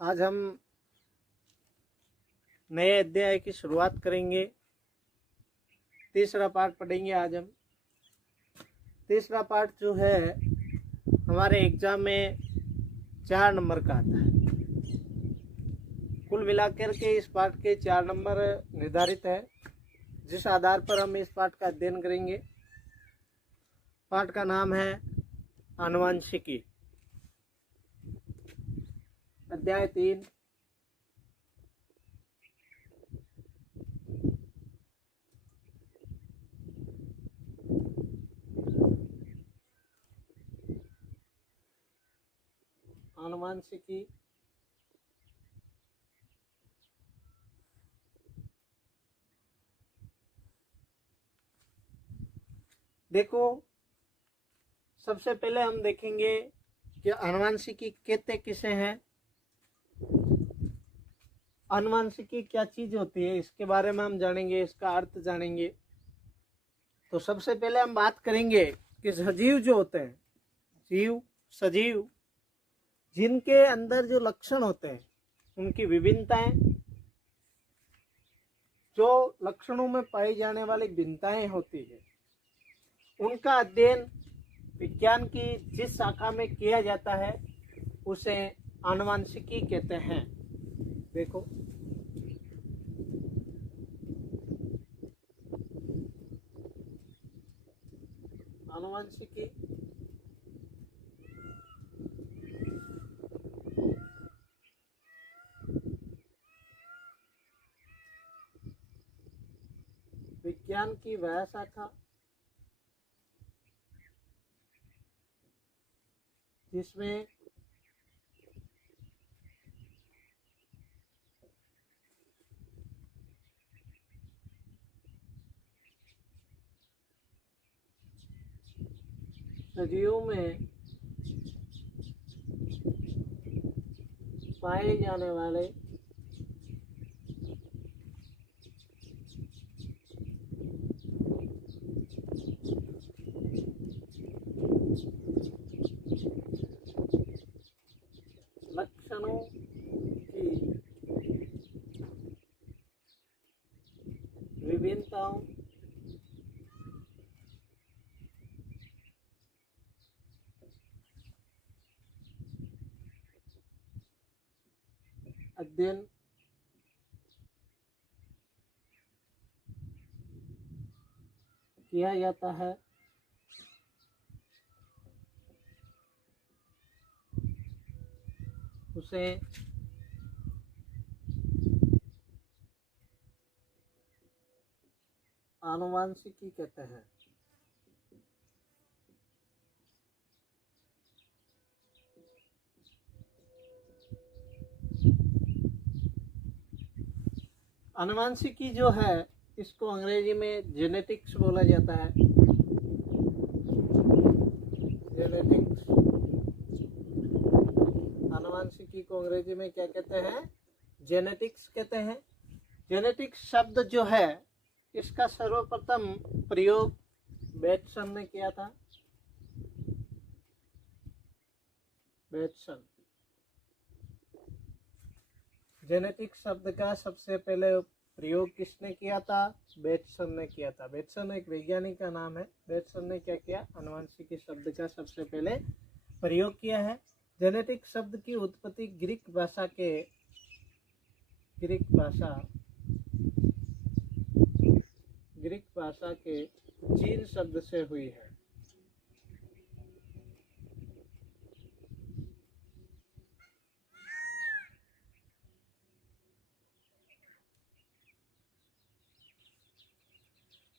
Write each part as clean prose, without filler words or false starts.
आज हम नए अध्याय की शुरुआत करेंगे। तीसरा पार्ट पढ़ेंगे आज हम। तीसरा पार्ट जो है हमारे एग्जाम में 4 नंबर का आता है। कुल मिलाकर के इस पार्ट के 4 नंबर निर्धारित है, जिस आधार पर हम इस पार्ट का अध्ययन करेंगे। पार्ट का नाम है आनुवंशिकी। अध्याय 3 आनुवंशिकी। देखो, सबसे पहले हम देखेंगे कि आनुवंशिकी कहते किसे हैं। आनुवंशिकी क्या चीज होती है, इसके बारे में हम जानेंगे, इसका अर्थ जानेंगे। तो सबसे पहले हम बात करेंगे कि सजीव जो होते हैं, जीव सजीव, जिनके अंदर जो लक्षण होते हैं, उनकी विभिन्नताएं, जो लक्षणों में पाई जाने वाली भिन्नताएं होती है, उनका अध्ययन विज्ञान की जिस शाखा में किया जाता है उसे आनुवंशिकी कहते हैं। देखो, आनुवंशिकी विज्ञान की वह शाखा जिसमें सजीवों में पाए जाने वाले लक्षणों की विभिन्नताओं अध्ययन किया जाता है। उसे आनुवंशिकी कहते हैं। आनुवंशिकी जो है, इसको अंग्रेजी में जेनेटिक्स बोला जाता है। जेनेटिक्स, आनुवंशिकी को अंग्रेजी में क्या कहते हैं? जेनेटिक्स कहते हैं। जेनेटिक्स शब्द जो है, इसका सर्वप्रथम प्रयोग बेटसन ने किया था। बेटसन, जेनेटिक्स शब्द का सबसे पहले प्रयोग किसने किया था? बेटसन ने किया था। बेटसन एक वैज्ञानिक का नाम है। बेटसन ने क्या किया? आनुवंशिकी शब्द का सबसे पहले प्रयोग किया है। जेनेटिक्स शब्द की उत्पत्ति ग्रीक भाषा के जीन शब्द से हुई है।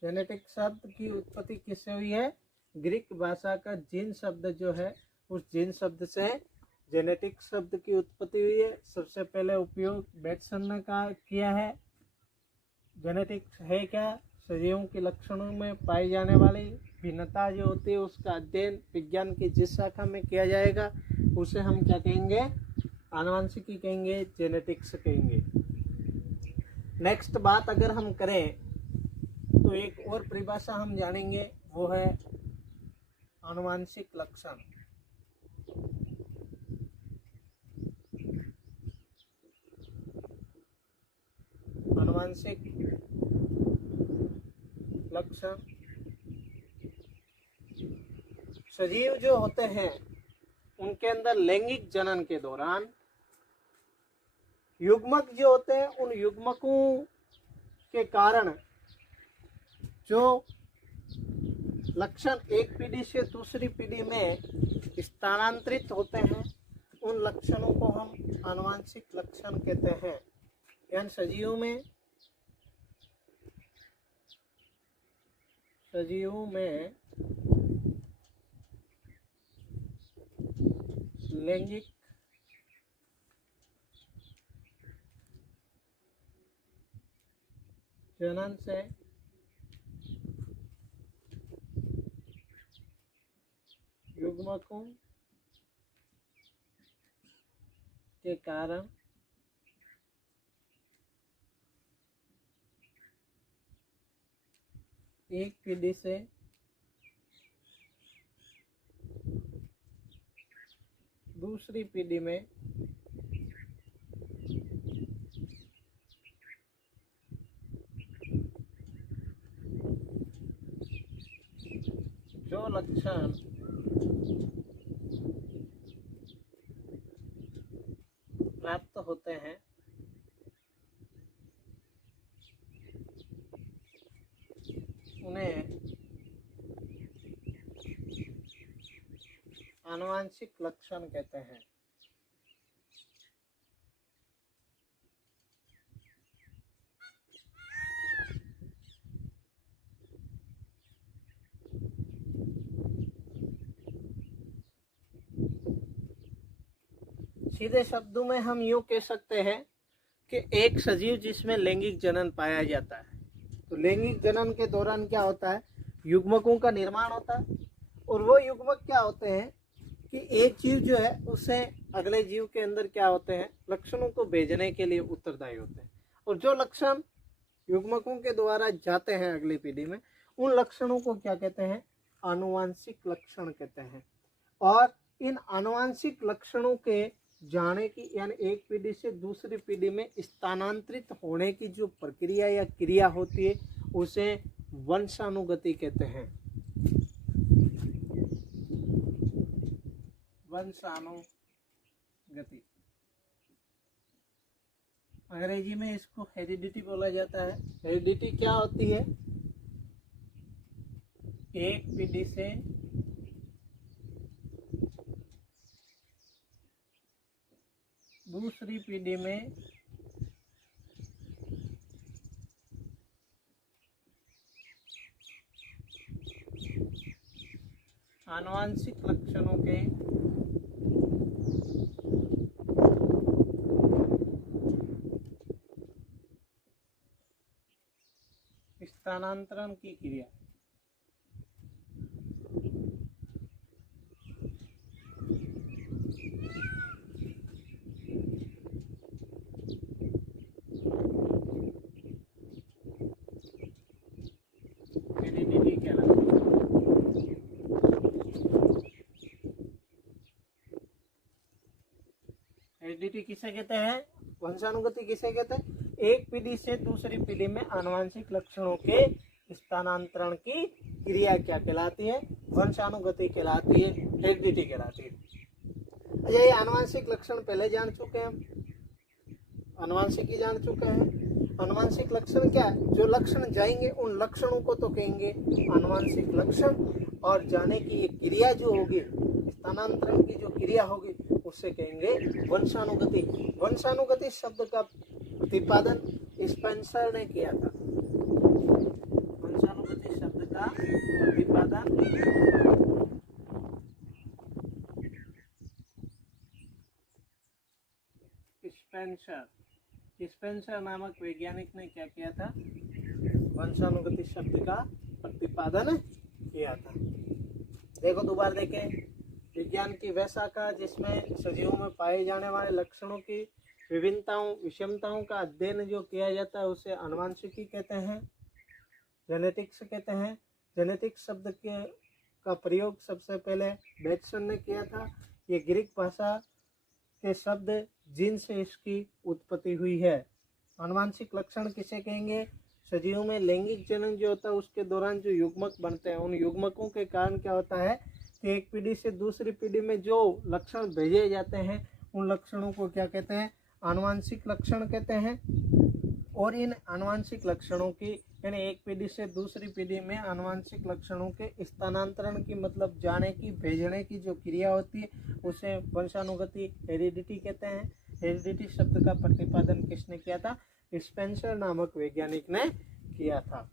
जेनेटिक्स शब्द की उत्पत्ति किससे हुई है? ग्रीक भाषा का जीन शब्द जो है, उस जीन शब्द से जेनेटिक्स शब्द की उत्पत्ति हुई है। सबसे पहले उपयोग बेटसन ने किया है। जेनेटिक्स है क्या? सजीवों के लक्षणों में पाई जाने वाली भिन्नता जो होती है, उसका अध्ययन विज्ञान की जिस शाखा में किया जाएगा उसे हम क्या कहेंगे? आनुवंशिकी कहेंगे, जेनेटिक्स कहेंगे। नेक्स्ट बात अगर हम करें तो एक और परिभाषा हम जानेंगे, वो है आनुवंशिक लक्षण। आनुवंशिक लक्षण। सजीव जो होते हैं उनके अंदर लैंगिक जनन के दौरान युग्मक जो होते हैं, उन युग्मकों के कारण जो लक्षण एक पीढ़ी से दूसरी पीढ़ी में स्थानांतरित होते हैं, उन लक्षणों को हम आनुवंशिक लक्षण कहते हैं। यानी सजीवों में लैंगिक जनन से युग्मकों के कारण एक पीढ़ी से दूसरी पीढ़ी में जो लक्षण प्राप्त होते हैं उन्हें आनुवंशिक लक्षण कहते हैं। सीधे शब्दों में हम यूं कह सकते हैं कि एक सजीव जिसमें लैंगिक जनन पाया जाता है, तो लैंगिक जनन के दौरान क्या होता है, युग्मकों का निर्माण होता है, और वो युग्मक क्या होते हैं कि एक जीव जो है उसे अगले जीव के अंदर क्या होते हैं, लक्षणों को भेजने के लिए उत्तरदायी होते हैं, और जो लक्षण युग्मकों के द्वारा जाते हैं अगली पीढ़ी में, उन लक्षणों को क्या कहते हैं, आनुवंशिक लक्षण कहते हैं। और इन आनुवंशिक लक्षणों के जाने की यानी एक पीढ़ी से दूसरी पीढ़ी में स्थानांतरित होने की जो प्रक्रिया या क्रिया होती है उसे वंशानुगति कहते हैं। वंशानुगति, अंग्रेजी में इसको हेरिडिटी बोला जाता है। हेरिडिटी क्या होती है, एक पीढ़ी से दूसरी पीढ़ी में आनुवंशिक लक्षणों के स्थानांतरण की क्रिया। हेरिडिटी किसे कहते हैं, वंशानुगति किसे कहते हैं, एक पीढ़ी से दूसरी पीढ़ी में आनुवंशिक लक्षणों के स्थानांतरण की क्रिया क्या कहलाती है, वंशानुगति कहलाती है, हेरिडिटी कहलाती है। अच्छा, ये आनुवंशिक लक्षण पहले जान चुके हैं हम, आनुवंशिक ही जान चुके हैं। आनुवंशिक लक्षण क्या है, जो लक्षण जाएंगे उन लक्षणों को तो कहेंगे आनुवंशिक लक्षण, और जाने की ये क्रिया जो होगी, स्थानांतरण की जो क्रिया होगी उससे कहेंगे वंशानुगति। वंशानुगति शब्द का प्रतिपादन स्पेंसर ने किया था। वंशानुगति शब्द का प्रतिपादन स्पेंसर नामक वैज्ञानिक ने क्या किया था, वंशानुगति शब्द का प्रतिपादन किया था। देखो दोबारा देखें, विज्ञान की वह शाखा जिसमें सजीवों में पाए जाने वाले लक्षणों की विभिन्नताओं विषमताओं का अध्ययन जो किया जाता है उसे आनुवंशिकी कहते हैं, जेनेटिक्स कहते हैं। जेनेटिक्स शब्द का प्रयोग सबसे पहले बेटसन ने किया था। ये ग्रीक भाषा के शब्द जिन से इसकी उत्पत्ति हुई है। आनुवांशिक लक्षण किसे कहेंगे? सजीव में लैंगिक जनन जो होता है उसके दौरान जो युग्मक बनते हैं, उन युग्मकों के कारण क्या होता है कि एक पीढ़ी से दूसरी पीढ़ी में जो लक्षण भेजे जाते हैं उन लक्षणों को क्या कहते हैं? आनुवांशिक लक्षण कहते हैं। और इन आनुवांशिक लक्षणों की यानी एक पीढ़ी से दूसरी पीढ़ी में आनुवांशिक लक्षणों के स्थानांतरण की मतलब जाने की, भेजने की जो क्रिया होती है उसे वंशानुगति, हेरिडिटी कहते हैं। हेरिडिटी शब्द का प्रतिपादन किसने किया था? स्पेंसर नामक वैज्ञानिक ने किया था।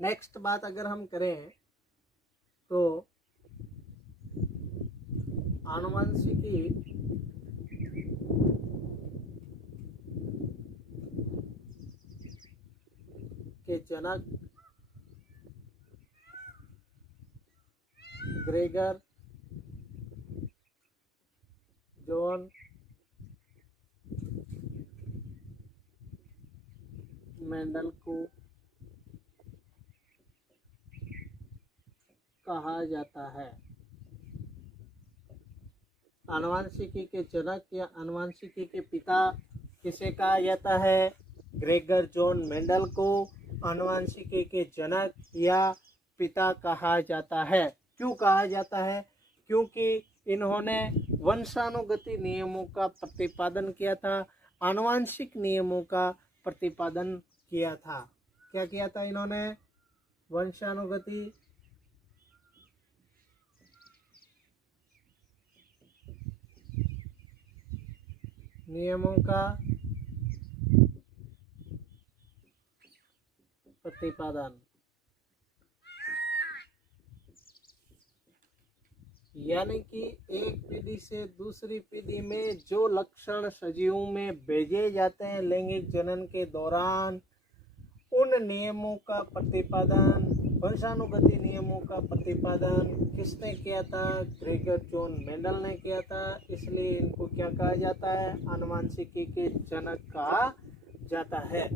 नेक्स्ट बात अगर हम करें तो आनुवंशिकी के जनक ग्रेगर जॉन मेंडल को कहा जाता है। आनुवंशिकी के जनक या आनुवंशिकी के पिता किसे कहा जाता है? ग्रेगर जॉन मेंडल को आनुवंशिकी के जनक या पिता कहा जाता है। क्यों कहा जाता है? क्योंकि इन्होंने वंशानुगति नियमों का प्रतिपादन किया था, आनुवंशिक नियमों का प्रतिपादन किया था। क्या किया था इन्होंने? वंशानुगति नियमों का प्रतिपादन, यानी कि एक पीढ़ी से दूसरी पीढ़ी में जो लक्षण सजीवों में भेजे जाते हैं लैंगिक जनन के दौरान, उन नियमों का प्रतिपादन, वंशानुगति नियमों का प्रतिपादन किसने किया था? ग्रेगर जॉन मेंडल ने किया था। इसलिए इनको क्या कहा जाता है? आनुवंशिकी के जनक कहा जाता है।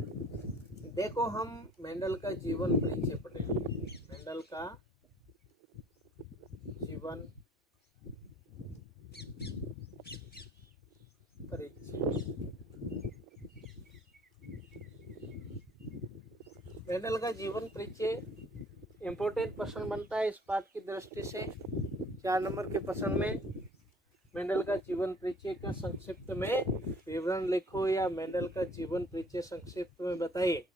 देखो हम मेंडल का जीवन परिचय पढ़ेंगे। मेंडल का जीवन परिचय। मेंडल का जीवन परिचय इम्पोर्टेंट प्रश्न बनता है इस बात की दृष्टि से। 4 नंबर के प्रश्न में मेंडल का जीवन परिचय का संक्षिप्त में विवरण लिखो या मेंडल का जीवन परिचय संक्षिप्त में बताइए।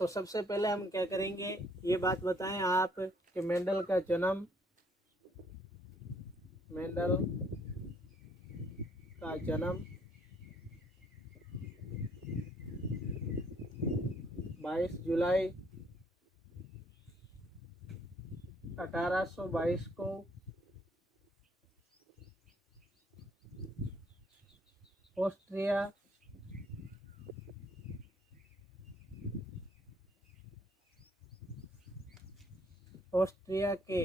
तो सबसे पहले हम क्या करेंगे, ये बात बताएं आप कि मेंडल का जन्म, मेंडल का जन्म 22 जुलाई 1822 को ऑस्ट्रिया के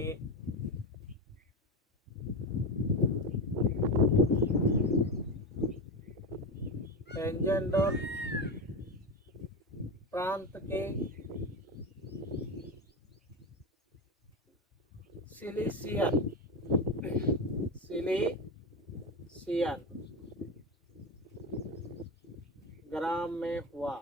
एंजेंडोर प्रांत के सिलिसियन ग्राम में हुआ।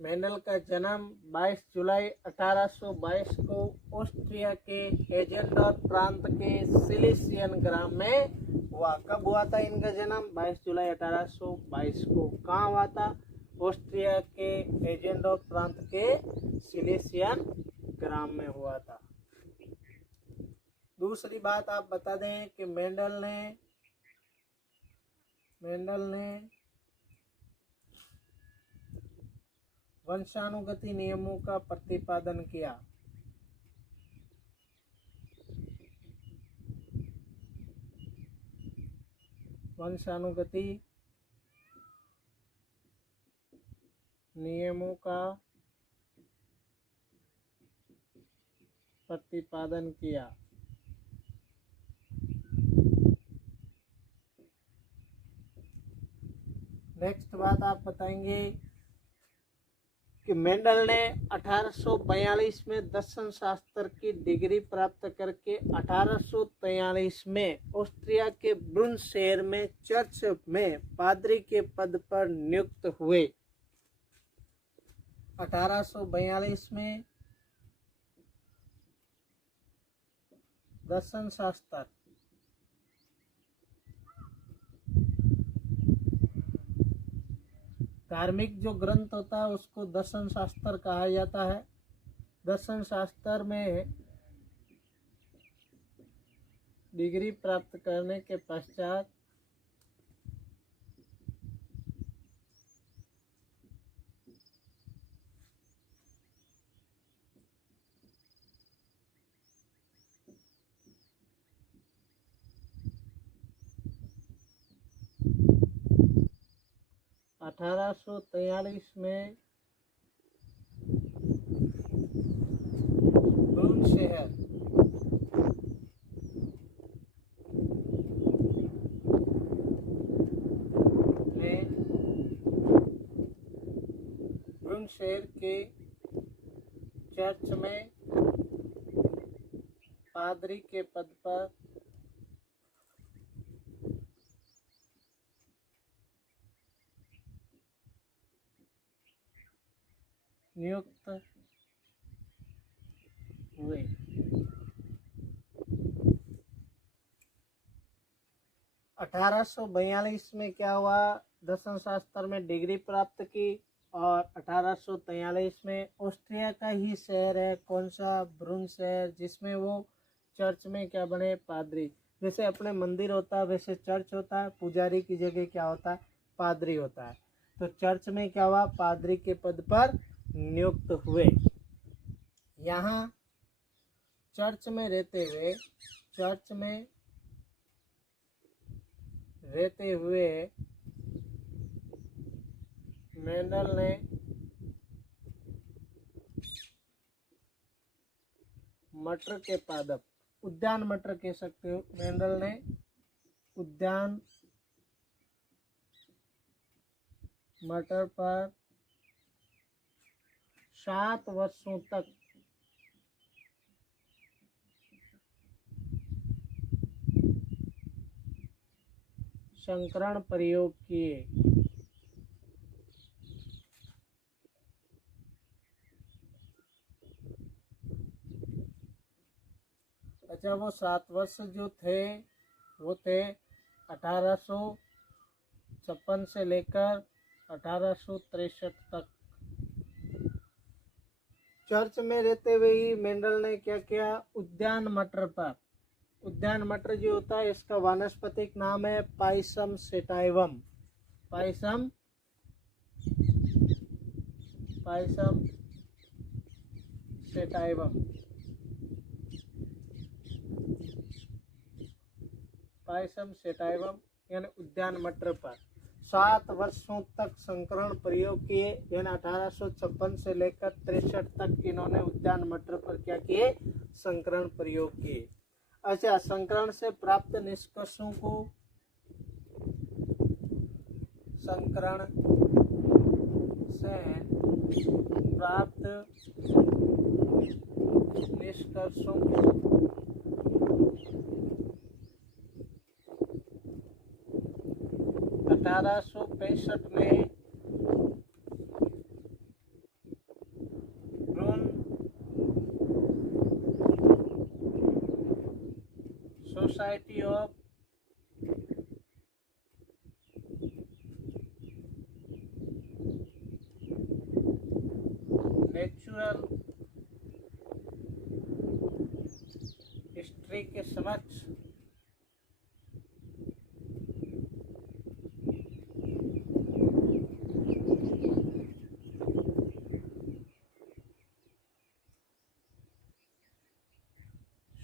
मेंडल का जन्म 22 जुलाई 1822 को ऑस्ट्रिया के एजेंडोर प्रांत के सिलिसियन ग्राम में हुआ। कब हुआ था इनका जन्म? 22 जुलाई 1822 को। कहाँ हुआ था? ऑस्ट्रिया के एजेंडोर प्रांत के सिलिसियन ग्राम में हुआ था। दूसरी बात आप बता दें कि मेंडल ने मेंडल ने वंशानुगति नियमों का प्रतिपादन किया। वंशानुगति नियमों का प्रतिपादन किया। नेक्स्ट बात आप बताएंगे कि मेंडल ने 1842 में दर्शन शास्त्र की डिग्री प्राप्त करके 1843 में ऑस्ट्रिया के ब्रुन शहर में चर्च में पादरी के पद पर नियुक्त हुए। 1842 में दर्शन शास्त्र धार्मिक जो ग्रंथ होता है उसको दर्शन शास्त्र कहा जाता है। दर्शन शास्त्र में डिग्री प्राप्त करने के पश्चात अठारह सौ 43 में ब्रुन शहर के चर्च में पादरी के पद पर नियुक्त हुए। अठारह सौ 42 में क्या हुआ, दर्शन शास्त्र में डिग्री प्राप्त की और 1843 में ऑस्ट्रिया का ही शहर है, कौन सा, ब्रुन शहर, जिसमें वो चर्च में क्या बने, पादरी। जैसे अपने मंदिर होता है वैसे चर्च होता है, पुजारी की जगह क्या होता है, पादरी होता है। तो चर्च में क्या हुआ, पादरी के पद पर नियुक्त हुए। यहाँ चर्च में रहते हुए मेंडल ने मटर के पादप, उद्यान मटर कह सकते हो, मेंडल ने उद्यान मटर पर 7 वर्षों तक संकरण प्रयोग किए। अच्छा, वो 7 वर्ष जो थे वो थे 1856 से लेकर 1863 तक। चर्च में रहते हुए ही मेंडल ने क्या किया, उद्यान मटर पर, उद्यान मटर जो होता है इसका वानस्पतिक नाम है Pisum sativum, Pisum sativum, Pisum sativum यानी उद्यान मटर पर 7 वर्षों तक संकरण प्रयोग किए। यानी 1856 से लेकर 63 तक इन्होंने उद्यान मटर पर क्या किए, संकरण प्रयोग किए। अच्छा, संकरण से प्राप्त निष्कर्षों को, संकरण से प्राप्त निष्कर्षों को 1865 में ब्रुन सोसाइटी ऑफ नेचुरल हिस्ट्री के समक्ष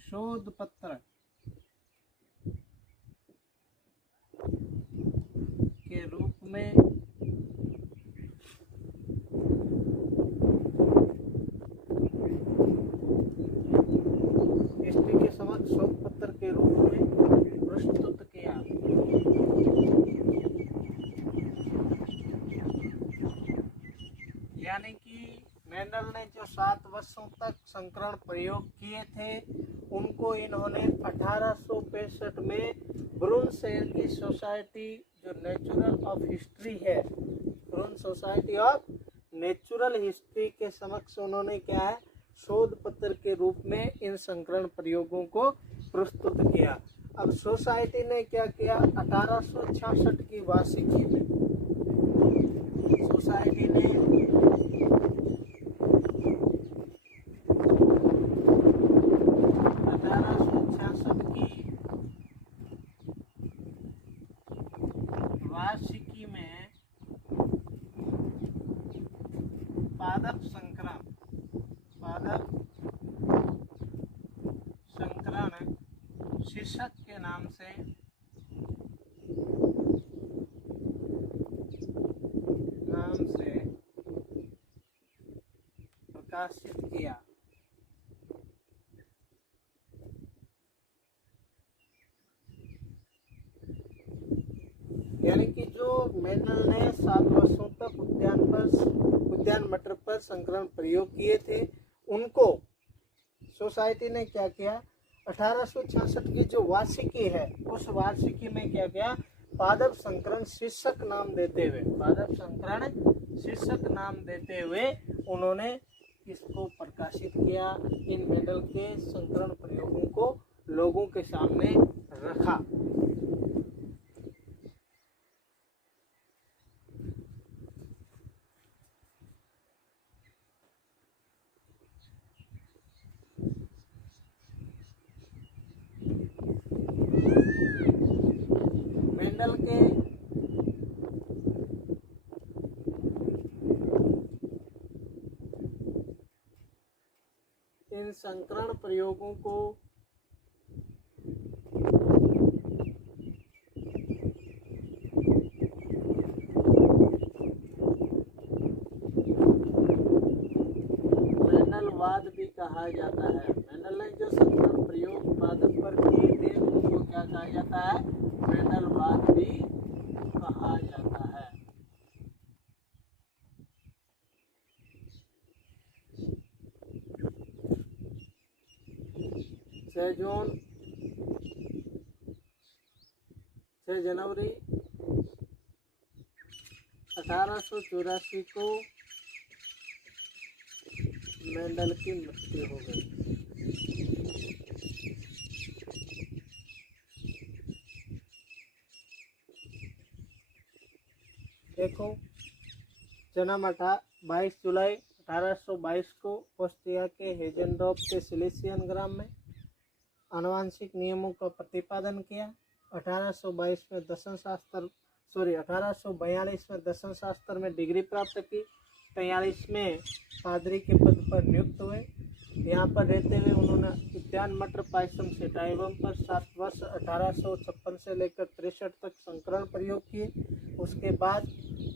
शोध पत्र के रूप में हिस्ट्री के समक्ष शोध पत्र के रूप में प्रस्तुत किया। यानी कि मेंडल ने जो 7 वर्षों तक संकरण प्रयोग किए थे उनको इन्होंने 1865 में ब्रुनशेयर की सोसाइटी जो नेचुरल ऑफ हिस्ट्री है, ब्रुन सोसाइटी ऑफ नेचुरल हिस्ट्री के समक्ष उन्होंने क्या है, शोध पत्र के रूप में इन संकरण प्रयोगों को प्रस्तुत किया। अब सोसाइटी ने क्या किया, 1866 की वार्षिकी में सोसाइटी ने 1866 की वार्षिकी में पादप संकरण शीर्षक के नाम से प्रकाशित किया। यानी कि जो मेंडल ने 7 वर्षों तक उद्यान मटर पर संकरण प्रयोग किए थे उनको सोसाइटी ने क्या किया, 1866 की जो वार्षिकी है उस वार्षिकी में क्या किया, पादप संकरण शीर्षक नाम देते हुए उन्होंने इसको प्रकाशित किया। इन मेंडल के संकरण प्रयोगों को लोगों के सामने रखा। मेंडल के इन संकरण प्रयोगों को मेंडलवाद भी कहा जाता है। मेंडल ने जो संकरण प्रयोग पादप पर किए थे उनको क्या कहा जाता है, मेंडलवाद भी कहा जाता है। छह जनवरी 1884 को मेंडल की मृत्यु हो गई। देखो, जन्म 22 जुलाई 1822 को ऑस्ट्रिया के हेजेनडॉर्फ के सिलेसियन ग्राम में आनुवंशिक नियमों का प्रतिपादन किया। 1842 में दर्शन शास्त्र में डिग्री प्राप्त की। 43 में पादरी के पद पर नियुक्त हुए। यहाँ पर रहते हुए उन्होंने उद्यान मटर पायसम सेटाइवम पर 7 वर्ष 1856 से लेकर 63 तक संकरण प्रयोग किए। उसके बाद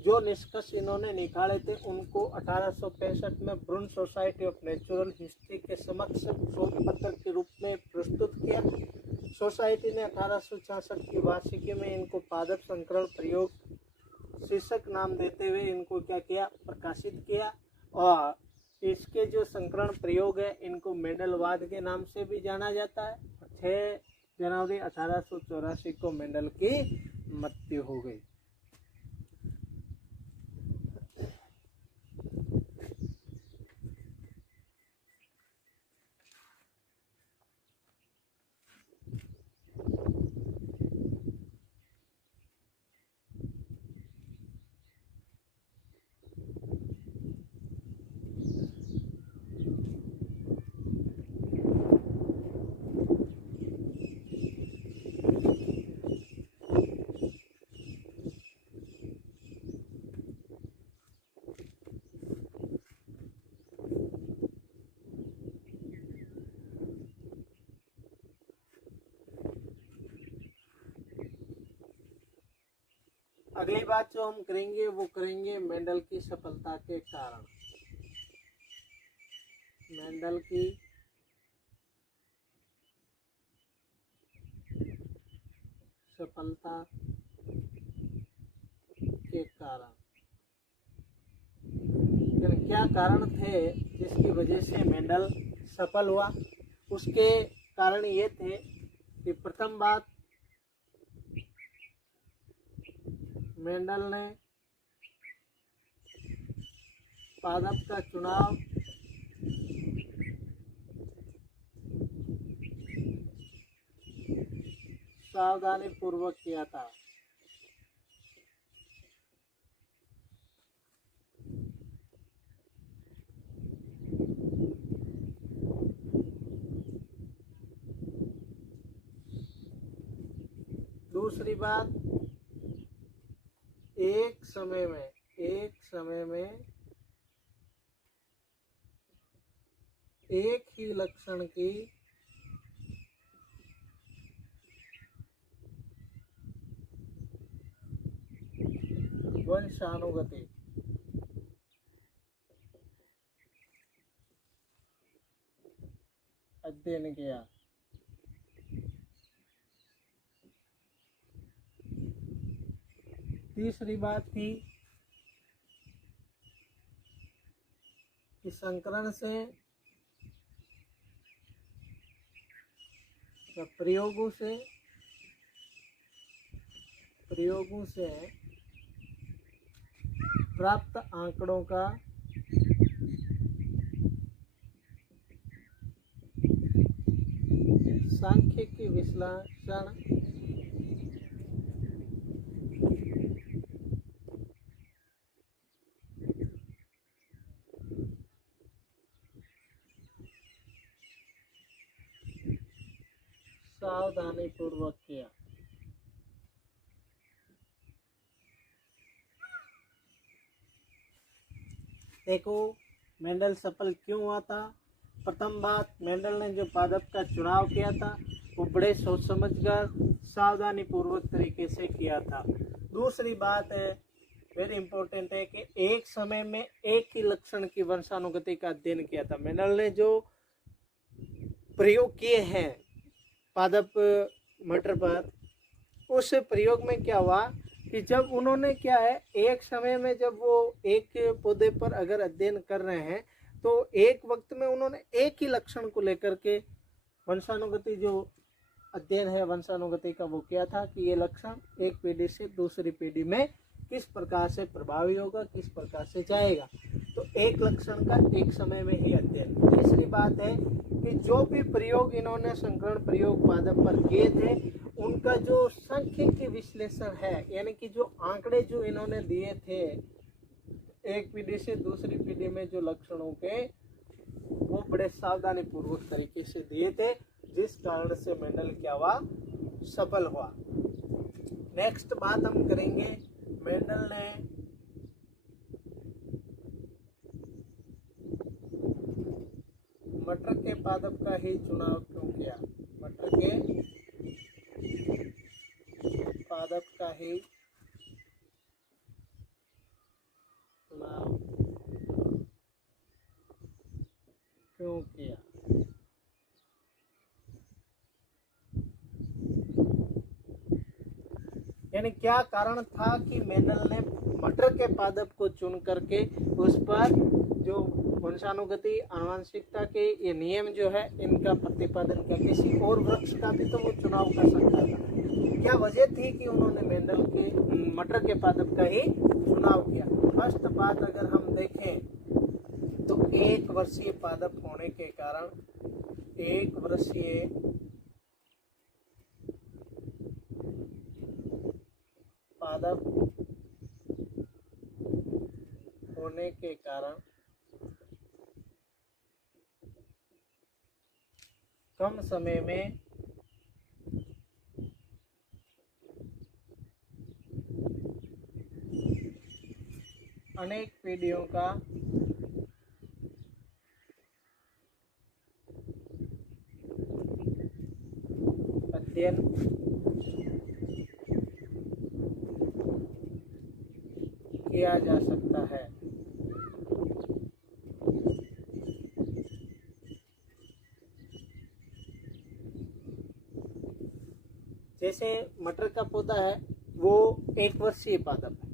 जो निष्कर्ष इन्होंने निकाले थे उनको 1865 में ब्रुन सोसाइटी ऑफ नेचुरल हिस्ट्री के समक्ष शोध पत्र के रूप में प्रस्तुत किया। सोसाइटी ने 1866 की वार्षिकी में इनको पादप संकरण प्रयोग शीर्षक नाम देते हुए इनको क्या किया, प्रकाशित किया। और इसके जो संकरण प्रयोग है इनको मेंडलवाद के नाम से भी जाना जाता है। 6 जनवरी 1884 को मेंडल की मृत्यु हो गई। अगली बात जो हम करेंगे वो करेंगे मेंडल की सफलता के कारण। मेंडल की सफलता के कारण, क्या कारण थे जिसकी वजह से मेंडल सफल हुआ। उसके कारण ये थे कि प्रथम बात, मेंडल ने पादप का चुनाव सावधानी पूर्वक किया था। दूसरी बात, एक समय में एक ही लक्षण की वंशानुगति अध्ययन किया। तीसरी बात थी कि संकरण से प्रयोगों से प्राप्त आंकड़ों का सांख्यिकी विश्लेषण सावधानी पूर्वक किया। देखो मेंडल सफल क्यों हुआ था। प्रथम बात, मेंडल ने जो पादप का चुनाव किया था वो बड़े सोच समझकर सावधानी पूर्वक तरीके से किया था। दूसरी बात है, वेरी इंपॉर्टेंट है कि एक समय में एक ही लक्षण की वंशानुगति का अध्ययन किया था। मेंडल ने जो प्रयोग किए हैं पादप मटर पर, उस प्रयोग में क्या हुआ कि जब उन्होंने क्या है, एक समय में जब वो एक पौधे पर अगर अध्ययन कर रहे हैं तो एक वक्त में उन्होंने एक ही लक्षण को लेकर के वंशानुगति जो अध्ययन है वंशानुगति का वो किया था कि ये लक्षण एक पीढ़ी से दूसरी पीढ़ी में किस प्रकार से प्रभावी होगा, किस प्रकार से जाएगा। तो एक लक्षण का एक समय में ही अध्ययन। तीसरी बात है कि जो भी प्रयोग इन्होंने संकरण प्रयोग पादप पर किए थे उनका जो सांख्यिकी विश्लेषण है, यानी कि जो आंकड़े जो इन्होंने दिए थे एक पीढ़ी से दूसरी पीढ़ी में जो लक्षणों के, वो बड़े सावधानी पूर्वक तरीके से दिए थे, जिस कारण से मेंडल क्या हुआ, सफल हुआ। नेक्स्ट बात हम करेंगे, मेंडल ने मटर के पादप का ही चुनाव क्यों किया। मटर के पादप का ही चुनाव क्यों किया। यानी क्या कारण था कि मेंडल ने मटर के पादप को चुन करके उस पर जो वंशानुगति आनुवंशिकता के ये नियम जो है इनका प्रतिपादन किया। किसी और वृक्ष का भी तो वो चुनाव कर सकता था। क्या वजह थी कि उन्होंने मेंडल के मटर के पादप का ही चुनाव किया। फर्स्ट बात अगर हम देखें तो एक वर्षीय पादप होने के कारण, एक वर्षीय पादप होने के कारण कम समय में अनेक पीढ़ियों का अध्ययन किया जा सकता है। जैसे मटर का पौधा है वो 1 वर्षीय पादप है,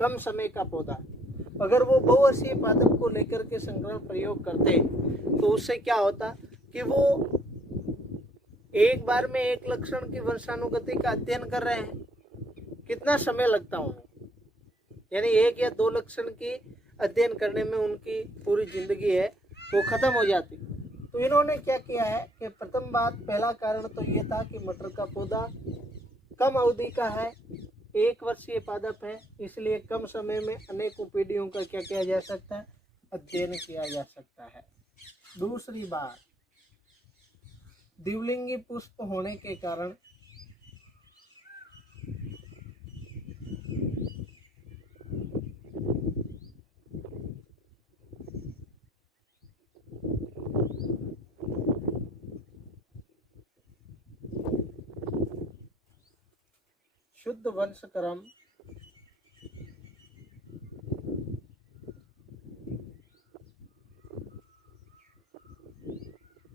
कम समय का पौधा है। अगर वो बहुवर्षीय पादप को लेकर के संकरण प्रयोग करते तो उससे क्या होता कि वो एक बार में एक लक्षण की वंशानुगति का अध्ययन कर रहे हैं, कितना समय लगता उन्हें, यानी 1 या 2 लक्षण की अध्ययन करने में उनकी पूरी जिंदगी है वो खत्म हो जाती। तो इन्होंने क्या किया है कि प्रथम बात, पहला कारण तो ये था कि मटर का पौधा कम अवधि का है, 1 वर्षीय पादप है, इसलिए कम समय में अनेकों पीढ़ियों का क्या किया जा सकता है, अध्ययन किया जा सकता है। दूसरी बात, द्विलिंगी पुष्प होने के कारण शुद्ध वंशक्रम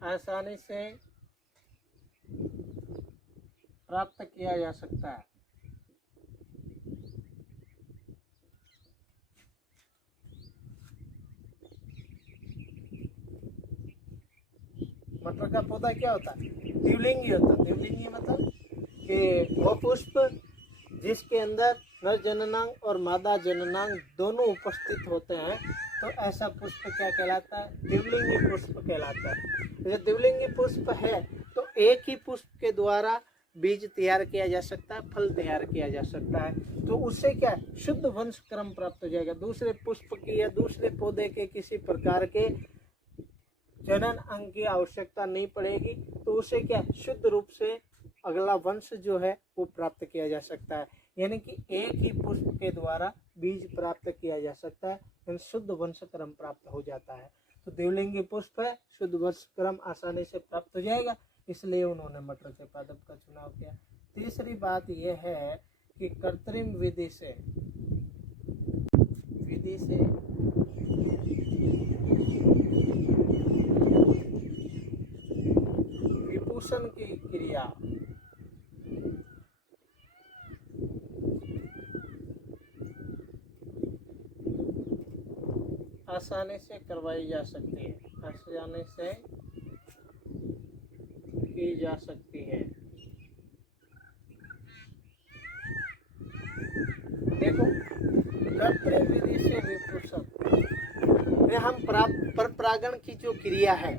आसानी से प्राप्त किया जा सकता है। मटर का पौधा क्या होता है, द्विलिंगी होता है। द्विलिंगी मतलब कि वह पुष्प जिसके अंदर नर जननांग और मादा जननांग दोनों उपस्थित होते हैं, तो ऐसा पुष्प क्या कहलाता है, द्विलिंगी पुष्प कहलाता है। जैसे द्विलिंगी पुष्प है तो एक ही पुष्प के द्वारा बीज तैयार किया जा सकता है, फल तैयार किया जा सकता है, तो उससे क्या है, शुद्ध वंश क्रम प्राप्त हो जाएगा। दूसरे पुष्प की या दूसरे पौधे के किसी प्रकार के जनन अंग की आवश्यकता नहीं पड़ेगी, तो उसे क्या शुद्ध रूप से अगला वंश जो है वो प्राप्त किया जा सकता है। यानी कि एक ही पुष्प के द्वारा बीज प्राप्त किया जा सकता है, शुद्ध वंश क्रम प्राप्त हो जाता है। तो द्विलिंगी पुष्प है, शुद्ध वंश क्रम आसानी से प्राप्त हो जाएगा, इसलिए उन्होंने मटर के पादप का चुनाव किया। तीसरी बात यह है कि कृत्रिम विधि से विपुषण की क्रिया आसानी से करवाई जा सकती है, आसानी से की जा सकती है। देखो, कृत्रिम विधि से विपुषण में हम पर परागण की जो क्रिया है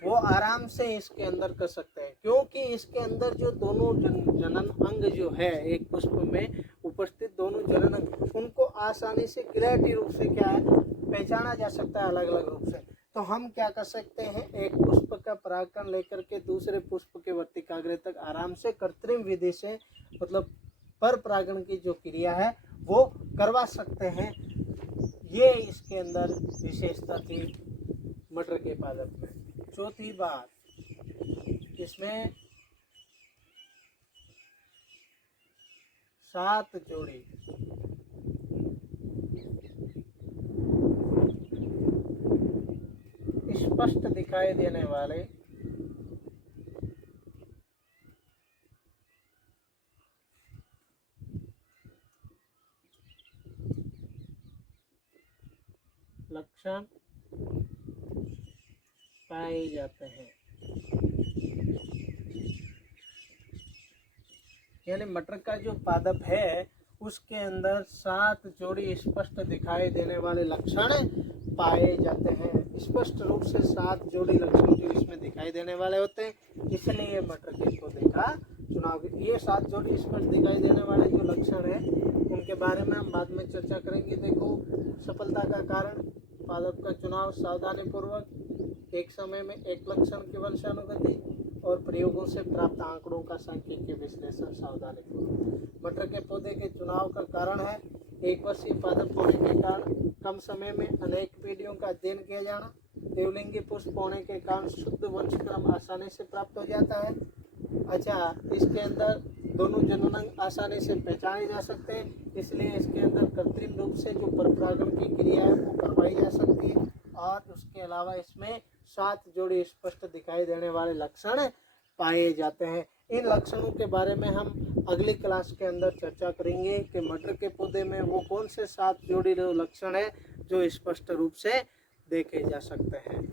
वो आराम से इसके अंदर कर सकते हैं, क्योंकि इसके अंदर जो दोनों जनन अंग जो है एक पुष्प में उपस्थित दोनों जनन अंग, उनको आसानी से क्लैरिटी रूप से क्या है पहचाना जा सकता है अलग अलग रूप से। तो हम क्या कर सकते हैं, एक पुष्प का परागण लेकर के दूसरे पुष्प के वर्तिकाग्र तक आराम से कृत्रिम विधि से मतलब पर परागण की जो क्रिया है वो करवा सकते हैं। ये इसके अंदर विशेषता थी मटर के पादप में। चौथी बात, इसमें 7 जोड़ी स्पष्ट दिखाई देने वाले लक्षण पाए जाते हैं। यानी मटर का जो पादप है उसके अंदर 7 जोड़ी स्पष्ट दिखाई देने वाले लक्षण पाए जाते हैं। स्पष्ट रूप से 7 जोड़ी लक्षण जो इसमें दिखाई देने वाले होते हैं, इसलिए मटर के पौधे का चुनाव। ये 7 जोड़ी स्पष्ट दिखाई देने वाले जो लक्षण है उनके बारे में हम बाद में चर्चा करेंगे। देखो, सफलता का कारण, पादप का चुनाव सावधानी पूर्वक, एक समय में एक लक्षण की वंशानुगति और प्रयोगों से प्राप्त आंकड़ों का सांख्यिकीय विश्लेषण सावधानी पूर्वक। मटर के पौधे के चुनाव का कारण है 1 वर्षीय पादप होने के कारण कम समय में अनेक पीढ़ियों का अध्ययन किया जाना, द्विलिंगी पुष्प होने के कारण शुद्ध वंश क्रम आसानी से प्राप्त हो जाता है। अच्छा, इसके अंदर दोनों जननांग आसानी से पहचाने जा सकते हैं, इसलिए इसके अंदर कृत्रिम रूप से जो परपरागण की क्रिया है वो करवाई जा सकती है। और उसके अलावा इसमें 7 जोड़ी स्पष्ट दिखाई देने वाले लक्षण पाए जाते हैं। इन लक्षणों के बारे में हम अगली क्लास के अंदर चर्चा करेंगे कि मटर के पौधे में वो कौन से 7 जोड़ी लक्षण है जो स्पष्ट रूप से देखे जा सकते हैं।